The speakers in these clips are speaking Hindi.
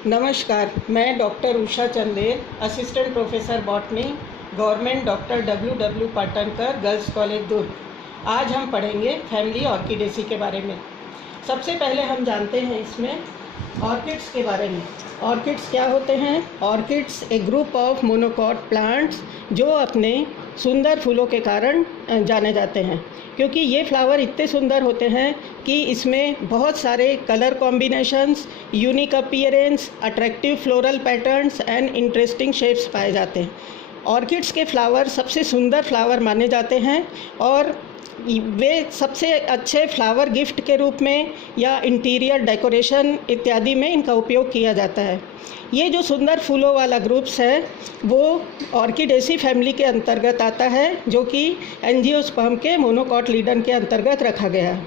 नमस्कार, मैं doctor Usha Chandel, assistant professor botany, government doctor W Patankar, girls college Durg. आज हम पढ़ेंगे फैमिली ऑर्किडेसी के बारे में। सबसे पहले हम जानते हैं इसमें ऑर्किड्स के बारे में। ऑर्किड्स क्या होते हैं? Orchids A group of monocot plants जो अपने सुंदर फूलों के कारण जाने जाते हैं, क्योंकि ये फ्लावर इतने सुंदर होते हैं कि इसमें बहुत सारे colour combinations, unique appearance, attractive floral patterns and interesting shapes पाए जाते हैं। ऑर्किड्स के फ्लावर सबसे सुंदर फ्लावर माने जाते हैं और वे सबसे अच्छे फ्लावर गिफ्ट के रूप में या इंटीरियर डेकोरेशन इत्यादि में इनका उपयोग किया जाता है। ये जो सुंदर फूलों वाला ग्रुप्स है वो ऑर्किडेसी फैमिली के अंतर्गत आता है, जो कि एंजियोस्पर्म के मोनोकॉटलीडन के अंतर्गत रखा गया है।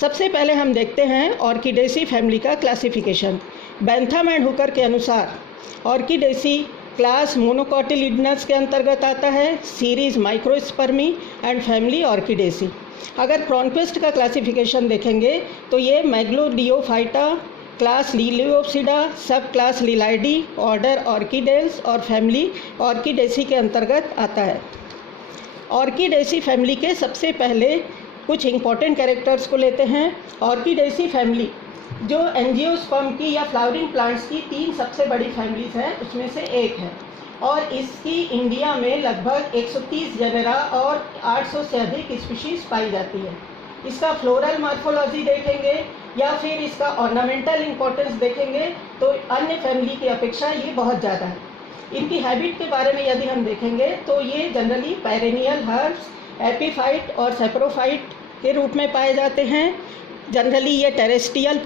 सबसे पहले हम देखते हैं ऑर्किडेसी फैमिली का क्लासिफिकेशन। बेंथम एंड हुकर के अनुसार ऑर्किडेसी क्लास मोनोकॉटिलिडनस के अंतर्गत आता है, सीरीज़ माइक्रोस्पर्मी एंड फैमिली ऑर्किडेसी। अगर क्रोनक्विस्ट का क्लासिफिकेशन देखेंगे तो ये मैग्लोडियोफाइटा, क्लास लीलियोप्सिडा, सब क्लास लिलाइडी, ऑर्डर ऑर्किडेल्स और फैमिली ऑर्किडेसी के अंतर्गत आता है। ऑर्किडेसी फैमिली के सबसे पहले कुछ इम्पॉर्टेंट कैरेक्टर्स को लेते हैं। ऑर्किडेसी फैमिली जो एंजियोस्पर्म की या फ्लावरिंग प्लांट्स की 3 सबसे बड़ी फैमिलीज हैं उसमें से एक है, और इसकी इंडिया में लगभग 130 जेनेरा और 800 से अधिक स्पीशीज पाई जाती है। इसका फ्लोरल मॉर्फोलॉजी देखेंगे या फिर इसका ऑर्नामेंटल इंपॉर्टेंस देखेंगे तो अन्य फैमिली की अपेक्षा ये बहुत ज़्यादा है। इनकी हैबिट के बारे में यदि हम देखेंगे तो ये जनरली पेरेनियल हर्ब्स, एपीफाइट और सेप्रोफाइट के रूप में पाए जाते हैं। जनरली ये टेरेस्ट्रियल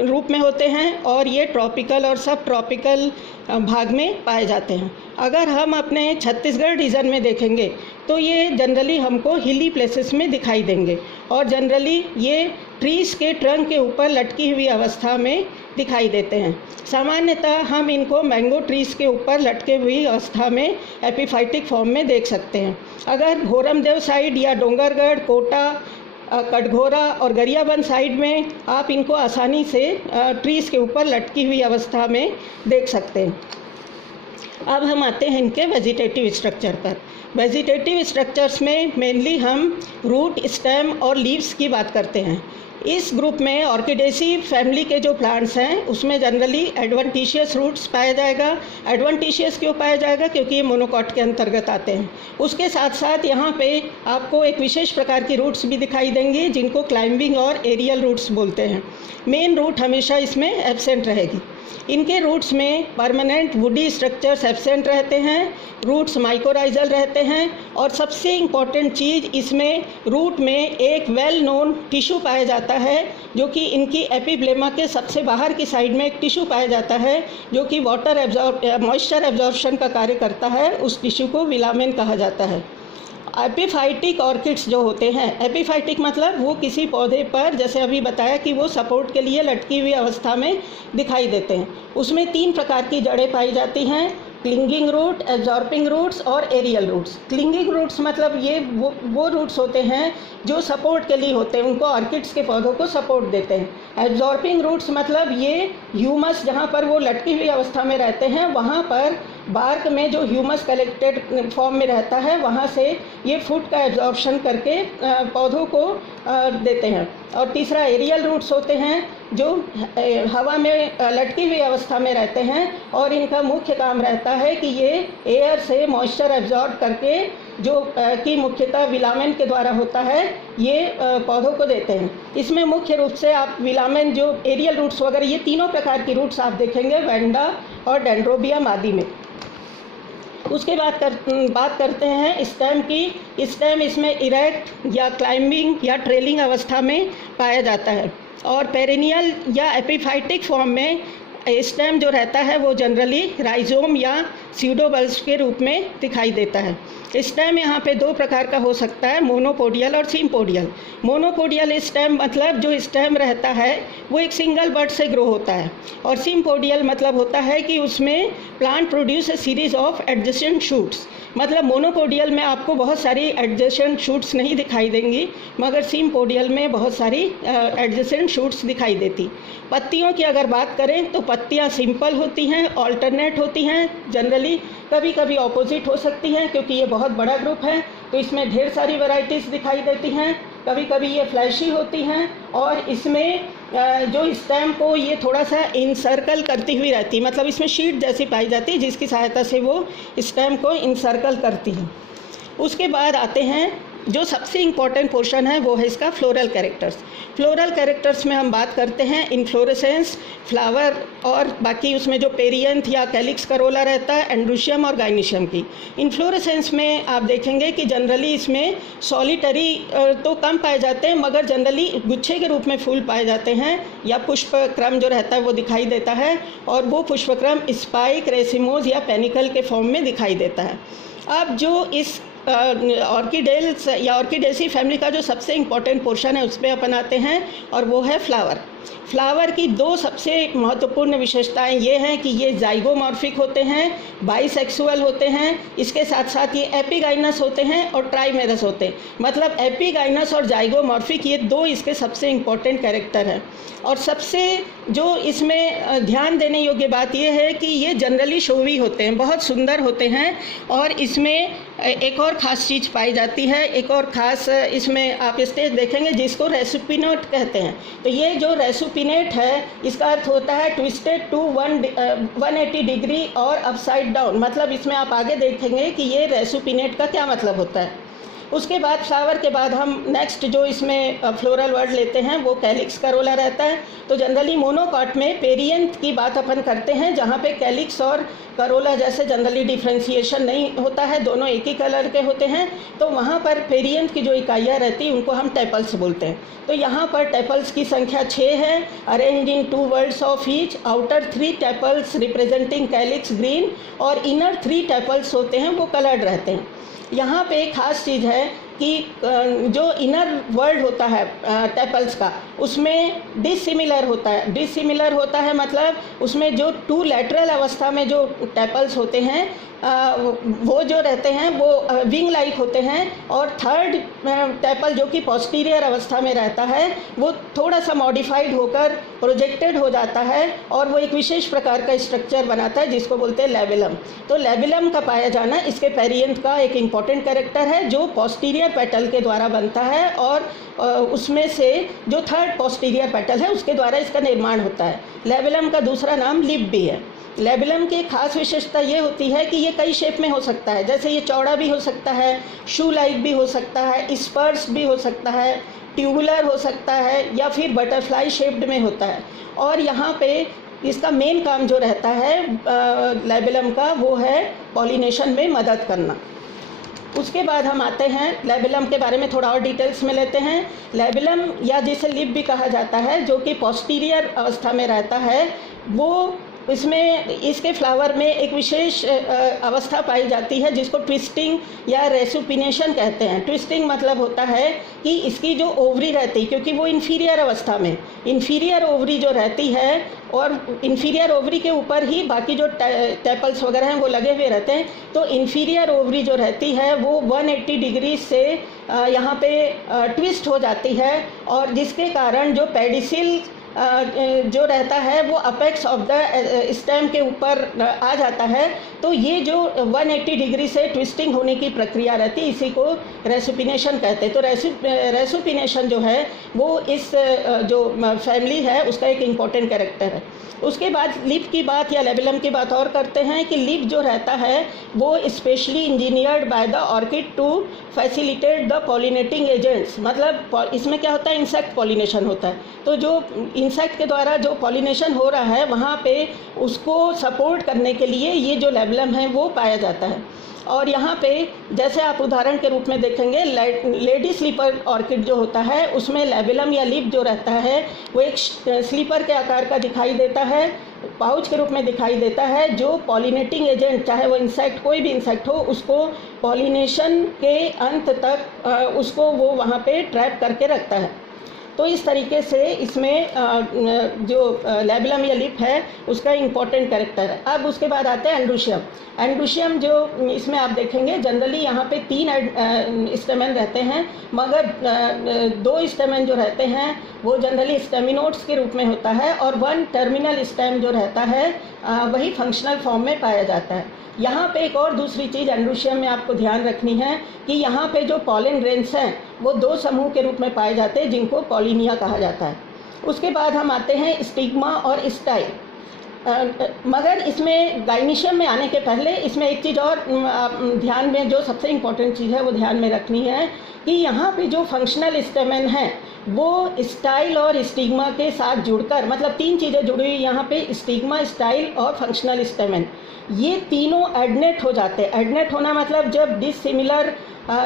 रूप में होते हैं और ये ट्रॉपिकल और सब ट्रॉपिकल भाग में पाए जाते हैं। अगर हम अपने छत्तीसगढ़ रीजन में देखेंगे तो ये जनरली हमको हिली प्लेसेस में दिखाई देंगे और जनरली ये ट्रीज के ट्रंक के ऊपर लटकी हुई अवस्था में दिखाई देते हैं। सामान्यतः हम इनको मैंगो ट्रीज के ऊपर लटके हुई अवस्था में एपीफाइटिक फॉर्म में देख सकते हैं। अगर घोरमदेव साइड या डोंगरगढ़, कोटा, कटघोरा और गरियाबंद साइड में आप इनको आसानी से ट्रीज़ के ऊपर लटकी हुई अवस्था में देख सकते हैं। अब हम आते हैं इनके वेजिटेटिव स्ट्रक्चर पर। वेजिटेटिव स्ट्रक्चर्स में मेनली हम रूट, स्टेम और लीव्स की बात करते हैं। इस ग्रुप में ऑर्किडेसी फैमिली के जो प्लांट्स हैं उसमें जनरली एडवेंटिशियस रूट्स पाया जाएगा। एडवेंटिशियस क्यों पाया जाएगा? क्योंकि ये मोनोकॉट के अंतर्गत आते हैं। उसके साथ साथ यहाँ पे आपको एक विशेष प्रकार की रूट्स भी दिखाई देंगी जिनको क्लाइंबिंग और एरियल रूट्स बोलते हैं। मेन रूट हमेशा इसमें एब्सेंट रहेगी। इनके रूट्स में परमानेंट वुडी स्ट्रक्चर्स एब्सेंट रहते हैं, रूट्स माइकोराइजल रहते हैं और सबसे इम्पॉर्टेंट चीज़ इसमें रूट में एक वेल नोन टिश्यू पाया जाता है, जो कि इनकी एपिब्लेमा के सबसे बाहर की साइड में एक टिश्यू पाया जाता है जो कि मॉइस्चर एब्जॉर्प्शन का कार्य करता है। उस टिश्यू को विलामेन कहा जाता है। एपीफाइटिक ऑर्किड्स जो होते हैं, एपीफाइटिक मतलब वो किसी पौधे पर, जैसे अभी बताया कि वो सपोर्ट के लिए लटकी हुई अवस्था में दिखाई देते हैं। उसमें 3 प्रकार की जड़ें पाई जाती हैं, क्लिंगिंग रूट, एब्जॉर्पिंग रूट्स और एरियल रूट्स। क्लिंगिंग रूट्स मतलब ये वो रूट्स होते हैं जो सपोर्ट के लिए होते हैं, उनको ऑर्किड्स के पौधों को सपोर्ट देते हैं। एब्जॉर्पिंग रूट्स मतलब ये ह्यूमस जहाँ पर वो लटकी हुई अवस्था में रहते हैं वहाँ पर बार्क में जो ह्यूमस कलेक्टेड फॉर्म में रहता है वहाँ से ये फूड का एब्जॉर्प्शन करके पौधों को देते हैं। और तीसरा एरियल रूट्स होते हैं जो हवा में लटकी हुई अवस्था में रहते हैं और इनका मुख्य काम रहता है कि ये एयर से मॉइस्चर एब्जॉर्ब करके जो कि मुख्यतः विलामेन के द्वारा होता है ये पौधों को देते हैं। इसमें मुख्य रूप से आप विलामेन जो एरियल रूट्स वगैरह ये तीनों प्रकार की रूट्स आप देखेंगे वेंडा और डेंड्रोबियम आदि में। उसके बाद बात करते हैं स्टेम की। स्टेम इसमें इरेक्ट या क्लाइंबिंग या ट्रेलिंग अवस्था में पाया जाता है और पेरेनियल या एपीफाइटिक फॉर्म में स्टेम जो रहता है वो जनरली राइजोम या स्यूडोबल्ब के रूप में दिखाई देता है। स्टेम यहाँ पे दो प्रकार का हो सकता है, मोनोपोडियल और सिम्पोडियल। मोनोपोडियल स्टेम मतलब जो स्टेम रहता है वो एक सिंगल बड से ग्रो होता है, और सिम्पोडियल मतलब होता है कि उसमें plant produce a series of adjacent shoots. मतलब मोनोपोडियल में आपको बहुत सारी एडजेसेंट शूट्स नहीं दिखाई देंगी, मगर सिम्पोडियल में बहुत सारी एडजेसेंट शूट्स दिखाई देती। पत्तियों की अगर बात करें तो पत्तियाँ सिंपल होती हैं, ऑल्टरनेट होती हैं, जनरली कभी कभी ऑपोजिट हो सकती हैं, क्योंकि ये बहुत बड़ा ग्रुप है तो इसमें ढेर सारी वैरायटीज़ दिखाई देती हैं। कभी कभी ये फ्लैशी होती हैं, और इसमें जो स्टेम को ये थोड़ा सा इनसर्कल करती हुई रहती है, मतलब इसमें शीट जैसी पाई जाती है जिसकी सहायता से वो स्टेम को इनसर्कल करती है। उसके बाद आते हैं जो सबसे इम्पॉर्टेंट पोर्शन है, वो है इसका फ्लोरल कैरेक्टर्स। फ्लोरल कैरेक्टर्स में हम बात करते हैं इन्फ्लोरेसेंस, फ्लावर, और बाकी उसमें जो पेरियंथ या कैलिक्स करोला रहता है, एंड्रूशियम और गाइनिशियम की। इन्फ्लोरेसेंस में आप देखेंगे कि जनरली इसमें सॉलिटरी तो कम पाए जाते हैं, मगर जनरली गुच्छे के रूप में फूल पाए जाते हैं, या पुष्प क्रम जो रहता है वो दिखाई देता है, और वो पुष्पक्रम स्पाइक, रेसिमोज या पेनिकल के फॉर्म में दिखाई देता है। अब जो इस ऑर्किडेल्स या ऑर्किडेसी फैमिली का जो सबसे इम्पॉर्टेंट पोर्शन है उस पर अपन आते हैं, और वो है फ्लावर। फ्लावर की दो सबसे महत्वपूर्ण विशेषताएं ये हैं कि ये जाइगोमॉर्फिक होते हैं, बाइसेक्सुअल होते हैं, इसके साथ साथ ये एपिगाइनस होते हैं और ट्राइमेरस होते हैं। मतलब एपिगाइनस और जाइगोमॉर्फिक ये दो इसके सबसे इम्पॉर्टेंट कैरेक्टर हैं। और सबसे जो इसमें ध्यान देने योग्य बात ये है कि ये जनरली शोवी होते हैं, बहुत सुंदर होते हैं। और इसमें एक और ख़ास चीज़ पाई जाती है, एक और ख़ास इसमें आप स्टेज देखेंगे जिसको रेसिपिनेट कहते हैं। तो ये जो रेसिपिनेट है इसका अर्थ होता है ट्विस्टेड टू 180 डिग्री और अपसाइड डाउन। मतलब इसमें आप आगे देखेंगे कि ये रेसिपिनेट का क्या मतलब होता है। उसके बाद फ्लावर के बाद हम नेक्स्ट जो इसमें फ्लोरल वर्ड लेते हैं वो कैलिक्स करोला रहता है। तो जनरली मोनोकॉट में पेरियंथ की बात अपन करते हैं, जहाँ पे कैलिक्स और करोला जैसे जनरली डिफ्रेंशिएशन नहीं होता है, दोनों एक ही कलर के होते हैं। तो वहाँ पर पेरियंथ की जो इकाइयाँ रहती हैं उनको हम टेपल्स बोलते हैं। तो यहाँ पर टेपल्स की संख्या 6 है, arrange in 2 words of each. Outer 3 tepals representing calyx green, और इनर 3 टेपल्स होते हैं वो कलर्ड रहते हैं। यहाँ पे एक खास चीज़ है कि जो इनर वर्ल्ड होता है टेपल्स का, उसमें डिसिमिलर होता है। डिसिमिलर होता है मतलब उसमें जो 2 लैटरल अवस्था में जो टेपल्स होते हैं वो जो रहते हैं वो विंग लाइक होते हैं, और थर्ड टेपल जो कि पोस्टीरियर अवस्था में रहता है वो थोड़ा सा मॉडिफाइड होकर प्रोजेक्टेड हो जाता है, और वो एक विशेष प्रकार का स्ट्रक्चर बनाता है जिसको बोलते हैं लेबिलम। तो लेबिलम का पाया जाना इसके पेरियंथ का एक इम्पॉर्टेंट कैरेक्टर है जो पोस्टीरियर पेटल के द्वारा बनता है, और उसमें से जो थर्ड पोस्टीरियर पेटल है उसके द्वारा इसका निर्माण होता है। लेबिलम का दूसरा नाम लिप भी है। लेबिलम की खास विशेषता ये होती है कि ये कई शेप में हो सकता है, जैसे ये चौड़ा भी हो सकता है, शू लाइक भी हो सकता है, स्पर्स भी हो सकता है, ट्यूबुलर हो सकता है, या फिर बटरफ्लाई शेप्ड में होता है। और यहाँ पे इसका मेन काम जो रहता है लेबिलम का वो है पॉलिनेशन में मदद करना। उसके बाद हम आते हैं लेबिलम के बारे में थोड़ा और डिटेल्स में लेते हैं। लेबिलम या जिसे लिप भी कहा जाता है, जो कि पोस्टीरियर अवस्था में रहता है, वो इसमें इसके फ्लावर में एक विशेष अवस्था पाई जाती है जिसको ट्विस्टिंग या रेसुपिनेशन कहते हैं। ट्विस्टिंग मतलब होता है कि इसकी जो ओवरी रहती है, क्योंकि वो इन्फीरियर अवस्था में इन्फीरियर ओवरी जो रहती है, और इन्फीरियर ओवरी के ऊपर ही बाकी जो टेपल्स वगैरह हैं वो लगे हुए रहते हैं। तो इन्फीरियर ओवरी जो रहती है वो 180 डिग्री से यहाँ पे ट्विस्ट हो जाती है, और जिसके कारण जो पेडिसिल जो रहता है वो अपेक्स ऑफ द स्टेम के ऊपर आ जाता है। तो ये जो 180 डिग्री से ट्विस्टिंग होने की प्रक्रिया रहती है इसी को रेसुपिनेशन कहते हैं। तो रेसुपिनेशन जो है वो इस जो फैमिली है उसका एक इम्पॉर्टेंट कैरेक्टर है। उसके बाद लिप की बात या लेबिलम की बात और करते हैं कि लिप जो रहता है वो specially engineered by the orchid to facilitate the pollinating agents. मतलब इसमें क्या होता है, इंसेक्ट पॉलिनेशन होता है। तो जो इंसेक्ट के द्वारा जो पॉलिनेशन हो रहा है वहाँ पे उसको सपोर्ट करने के लिए ये जो लेबिलम है वो पाया जाता है। और यहाँ पे जैसे आप उदाहरण के रूप में देखेंगे लेडी स्लीपर ऑर्किड जो होता है उसमें लेबिलम या लिप जो रहता है वो एक स्लीपर के आकार का दिखाई देता है, पाउच के रूप में दिखाई देता है, जो पॉलिनेटिंग एजेंट, चाहे वो इंसेक्ट, कोई भी इंसेक्ट हो, उसको पॉलिनेशन के अंत तक उसको वो वहाँ पे ट्रैप करके रखता है। तो इस तरीके से इसमें जो लेबुलम या लिप है उसका इम्पोर्टेंट कैरेक्टर है। अब उसके बाद आते हैं एंड्रोशियम। एंड्रोशियम जो इसमें आप देखेंगे जनरली यहाँ पे 3 स्टेमन रहते हैं, मगर 2 स्टेमन जो रहते हैं वो जनरली स्टेमिनोड्स के रूप में होता है, और 1 टर्मिनल स्टेम जो रहता है वही फंक्शनल फॉर्म में पाया जाता है। यहाँ पे एक और दूसरी चीज़ एंड्रोशियम में आपको ध्यान रखनी है कि यहाँ पे जो पॉलन ग्रेन्स हैं वो 2 समूह के रूप में पाए जाते हैं, जिनको पॉलिनिया कहा जाता है। उसके बाद हम आते हैं स्टिग्मा और स्टाइल। मगर इसमें गाइनिशियम में आने के पहले इसमें एक चीज़ और ध्यान में, जो सबसे इम्पोर्टेंट चीज़ है वो ध्यान में रखनी है कि यहाँ पे जो फंक्शनल स्टेमन है वो स्टाइल और स्टिग्मा के साथ जुड़कर, मतलब 3 चीज़ें जुड़ी हुई यहाँ पे, स्टिग्मा, स्टाइल और फंक्शनल स्टेमन, ये तीनों एडनेट हो जाते हैं। एडनेट होना मतलब जब डिसिमिलर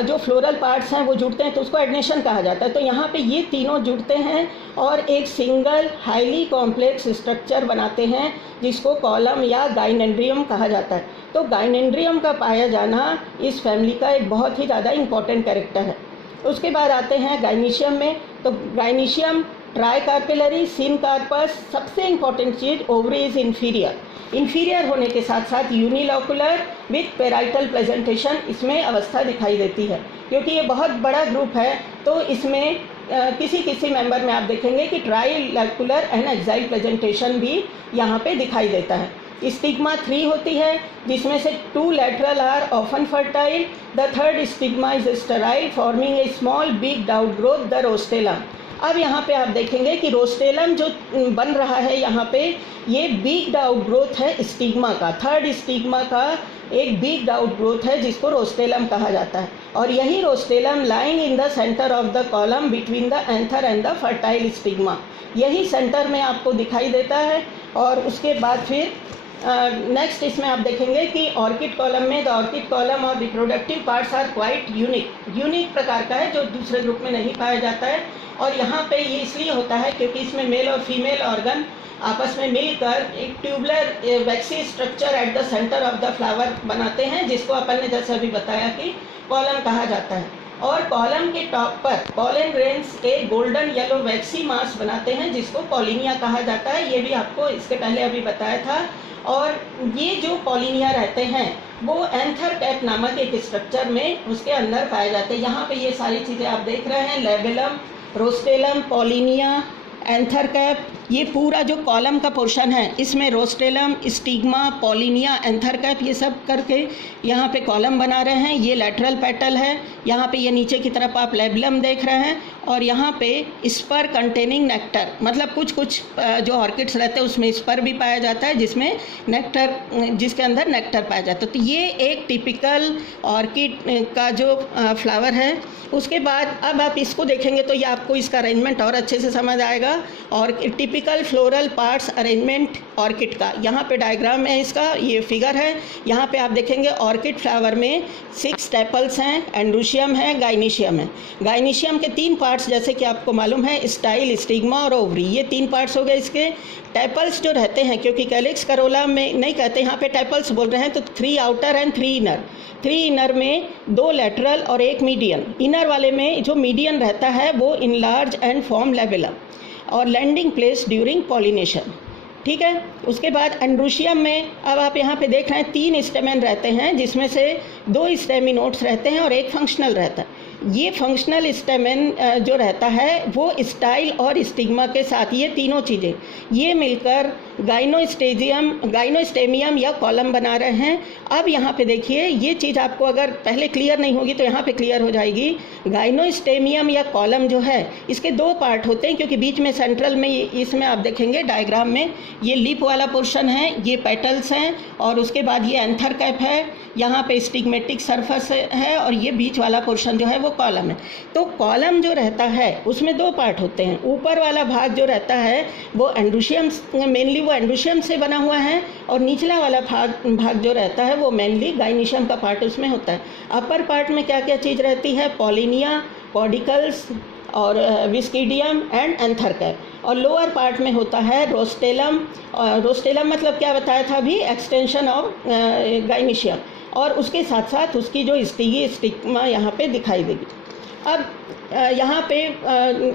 जो फ्लोरल पार्ट्स हैं वो जुड़ते हैं तो उसको एडनेशन कहा जाता है। तो यहाँ पे ये तीनों जुड़ते हैं और एक सिंगल हाईली कॉम्प्लेक्स स्ट्रक्चर बनाते हैं, जिसको कॉलम या गाइनेंड्रियम कहा जाता है। तो गाइनेंड्रियम का पाया जाना इस फैमिली का एक बहुत ही ज़्यादा इम्पॉर्टेंट कैरेक्टर है। उसके बाद आते हैं गाइनीशियम में। तो गाइनीशियम ट्राइकार्पेलरी, सिनकार्पस, सबसे important cheese ovary is inferior होने के साथ साथ यूनिलोकुलर विथ पेराइटल प्रेजेंटेशन इसमें अवस्था दिखाई देती है। क्योंकि ये बहुत बड़ा ग्रुप है तो इसमें किसी मेंबर में आप देखेंगे कि ट्राइलैकुलर एंड एक्साइल प्रेजेंटेशन भी यहाँ पे दिखाई देता है। स्टिग्मा 3 होती है, जिसमें से 2 lateral are often fertile, the third stigma is sterile forming a small big outgrowth the rostellum. अब यहाँ पे आप देखेंगे कि रोस्टेलम जो बन रहा है यहाँ पे, ये बिग आउटग्रोथ है स्टिग्मा का, थर्ड स्टिग्मा का एक बिग आउटग्रोथ है जिसको रोस्टेलम कहा जाता है। और यही rostellum lying in the centre of the column between the anther and the fertile stigma, यही सेंटर में आपको दिखाई देता है। और उसके बाद फिर नेक्स्ट इसमें आप देखेंगे कि ऑर्किड कॉलम में द ऑर्किड कॉलम और reproductive parts are quite unique प्रकार का है, जो दूसरे ग्रुप में नहीं पाया जाता है। और यहाँ पे ये इसलिए होता है क्योंकि इसमें मेल और फीमेल ऑर्गन आपस में मिलकर एक tubular vaccine structure at the centre of the flower बनाते हैं, जिसको अपन ने जैसे अभी बताया कि कॉलम कहा जाता है। और कॉलम के टॉप पर पॉलन ग्रेन्स एक गोल्डन येलो वैक्सी मास बनाते हैं, जिसको पॉलिनिया कहा जाता है। ये भी आपको इसके पहले अभी बताया था। और ये जो पॉलिनिया रहते हैं वो एंथर कैप नामक एक स्ट्रक्चर में उसके अंदर पाए जाते हैं। यहाँ पे ये सारी चीज़ें आप देख रहे हैं, लेबेलम, रोस्टेलम, पॉलिनिया, एंथर कैप, ये पूरा जो कॉलम का पोर्शन है इसमें रोस्टेलम, स्टिग्मा, पॉलिनिया, एंथर कैप, ये सब करके यहाँ पे कॉलम बना रहे हैं। ये लैटरल पेटल है, यहाँ पे ये नीचे की तरफ आप लेबुलम देख रहे हैं, और यहाँ पे स्पर कंटेनिंग नेक्टर, मतलब कुछ जो ऑर्किड्स रहते हैं उसमें स्पर भी पाया जाता है, जिसमें नेक्टर, जिसके अंदर नेक्टर पाया जाता है। तो ये एक टिपिकल ऑर्किड का जो फ्लावर है। उसके बाद अब आप इसको देखेंगे तो ये आपको इसका अरेंजमेंट और अच्छे से समझ आएगा। और typical floral parts arrangement orchid का, यहाँ पे डायग्राम है इसका, ये फिगर है। यहाँ पे आप देखेंगे ऑर्किड फ्लावर में 6 टेपल्स हैं, एंड्रोशियम है, गाइनीशियम है। गाइनीशियम के 3 पार्ट्स जैसे कि आपको मालूम है, स्टाइल, स्टिग्मा और ओवरी, ये 3 पार्ट्स हो गए इसके। टेपल्स जो रहते हैं, क्योंकि कैलिक्स करोला में नहीं कहते, यहाँ पे टेपल्स बोल रहे हैं, तो 3 आउटर एंड 3 इनर। 3 इनर में 2 लैटरल और 1 मीडियन। इनर वाले में जो मीडियन रहता है वो इनलार्ज एंड फॉर्म लेबुलम और लैंडिंग प्लेस ड्यूरिंग पॉलिनेशन, ठीक है। उसके बाद एंड्रोशियम में अब आप यहाँ पे देख रहे हैं 3 स्टेमेन रहते हैं, जिसमें से 2 स्टेमिनोड्स रहते हैं और 1 फंक्शनल रहता है। ये फंक्शनल स्टेमेन जो रहता है वो स्टाइल और स्टिग्मा के साथ, ये तीनों चीज़ें ये मिलकर गाइनोस्टेमियम या कॉलम बना रहे हैं। अब यहाँ पे देखिए, ये चीज़ आपको अगर पहले क्लियर नहीं होगी तो यहाँ पे क्लियर हो जाएगी। गाइनोस्टेमियम या कॉलम जो है इसके 2 पार्ट होते हैं, क्योंकि बीच में सेंट्रल में इसमें आप देखेंगे डायग्राम में ये लिप वाला पोर्शन है, ये पेटल्स हैं, और उसके बाद ये एंथर कैप है, यहाँ पे स्टिग्मेटिक सरफेस है, और ये बीच वाला पोर्शन जो है वो कॉलम है। तो कॉलम जो रहता है उसमें 2 पार्ट होते हैं। ऊपर वाला भाग जो रहता है वो एंड्रोशियम, मेनली वो एंड्रोशियम से बना हुआ है, और निचला वाला भाग जो रहता है वो मेनली गाइनीशियम का पार्ट उसमें होता है। अपर पार्ट में क्या क्या चीज़ रहती है, पॉलिनिया, पॉडिकल्स और विस्किडियम एंड एंथर कैप। और लोअर पार्ट में होता है रोस्टेलम। रोस्टेलम मतलब क्या बताया था अभी, एक्सटेंशन ऑफ गाइनिशियम, और उसके साथ साथ उसकी जो स्टिग्मा यहाँ पे दिखाई देगी। अब यहाँ पे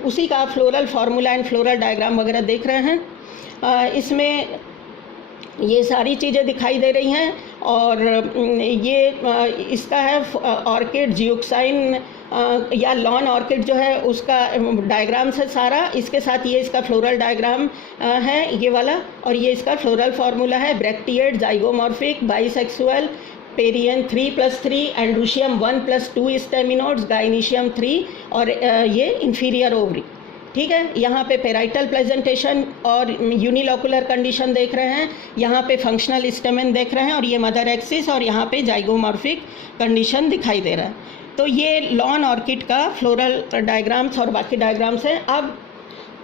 उसी का floral formula and floral diagram वगैरह देख रहे हैं। इसमें ये सारी चीज़ें दिखाई दे रही हैं, और ये इसका है ऑर्किड जियोक्साइन या लॉन ऑर्किड जो है उसका डायग्राम है सारा। इसके साथ ये इसका फ्लोरल डायग्राम है ये वाला, और ये इसका फ्लोरल फार्मूला है। ब्रैक्टिएट, जाइगोमॉर्फिक, बाइसेक्सुअल, पेरियन 3+3, एंड्रूशियम 1+2 स्टेमिनोड्स, गाइनिशियम 3, और ये इंफीरियर ओवरी। ठीक है, यहाँ पे पेराइटल प्रेजेंटेशन और यूनिलोकुलर कंडीशन देख रहे हैं, यहाँ पे फंक्शनल स्टेमेन देख रहे हैं, और ये मदर एक्सिस, और यहाँ पे जाइगोमॉर्फिक कंडीशन दिखाई दे रहा है। तो ये लॉन ऑर्किड का फ्लोरल डायग्राम्स और बाकी डायग्राम्स हैं। अब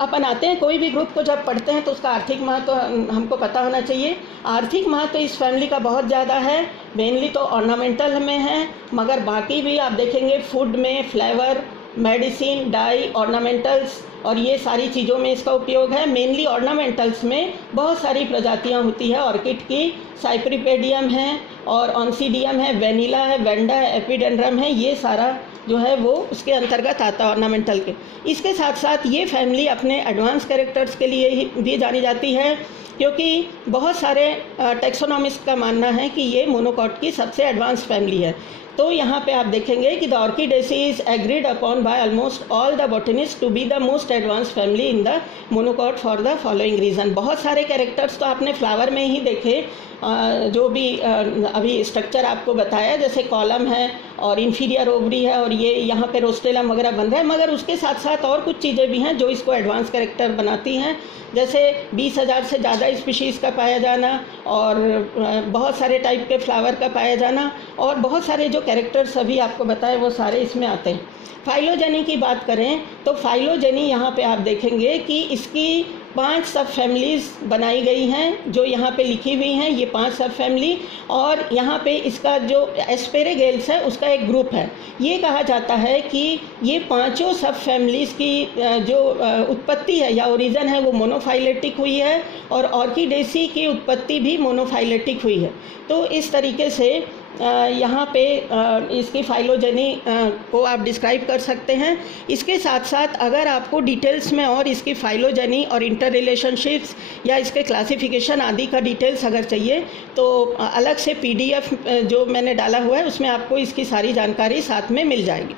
अपन आते हैं, कोई भी ग्रुप को जब पढ़ते हैं तो उसका आर्थिक महत्व हमको पता होना चाहिए। आर्थिक महत्व इस फैमिली का बहुत ज़्यादा है। मेनली तो ऑर्नामेंटल में है, मगर बाकी भी आप देखेंगे फूड में, फ्लेवर, मेडिसिन, डाई, ऑर्नामेंटल्स, और ये सारी चीज़ों में इसका उपयोग है। मेनली ऑर्नामेंटल्स में बहुत सारी प्रजातियां होती है ऑर्किड की। साइप्रिपेडियम है, और ऑन्सीडियम है, वेनिला है, वेंडा है, एपिडेंड्रम है, ये सारा जो है वो उसके अंतर्गत आता है ऑर्नामेंटल के। इसके साथ साथ ये फैमिली अपने एडवांस कैरेक्टर्स के लिए ही भी जानी जाती है, क्योंकि बहुत सारे टेक्सोनॉमिस्ट का मानना है कि ये मोनोकॉट की सबसे एडवांस फैमिली है। तो यहाँ पे आप देखेंगे कि the orchidaceae is agreed upon by almost all the botanist to be the most advance family in the monocot for the following reason. बहुत सारे कैरेक्टर्स तो आपने फ्लावर में ही देखे, जो भी अभी स्ट्रक्चर आपको बताया, जैसे कॉलम है और इन्फीरियर ओवरी है, और ये यहाँ पे रोस्टेलम वगैरह बन रहा है, मगर उसके साथ साथ और कुछ चीज़ें भी हैं जो इसको एडवांस कैरेक्टर बनाती हैं, जैसे 20,000 से ज़्यादा स्पीशीज़ का पाया जाना, और बहुत सारे टाइप के फ्लावर का पाया जाना, और बहुत सारे जो कैरेक्टर्स अभी आपको बताए वो सारे इसमें आते हैं। फाइलोजेनी की बात करें तो फाइलोजेनी यहाँ पे आप देखेंगे कि इसकी 5 सब फैमिलीज़ बनाई गई हैं, जो यहाँ पे लिखी हुई हैं, ये 5 सब फैमिली। और यहाँ पे इसका जो एस्पेरेगेल्स है उसका एक ग्रुप है। ये कहा जाता है कि ये पांचों सब फैमिलीज़ की जो उत्पत्ति है या ओरिजिन है वो मोनोफाइलेटिक हुई है, और ऑर्किडेसी की उत्पत्ति भी मोनोफाइलेटिक हुई है। तो इस तरीके से यहाँ पे इसकी फाइलोजेनी को आप डिस्क्राइब कर सकते हैं। इसके साथ साथ अगर आपको डिटेल्स में और इसकी फाइलोजेनी और इंटर रिलेशनशिप्स या इसके क्लासिफिकेशन आदि का डिटेल्स अगर चाहिए तो अलग से PDF जो मैंने डाला हुआ है उसमें आपको इसकी सारी जानकारी साथ में मिल जाएगी।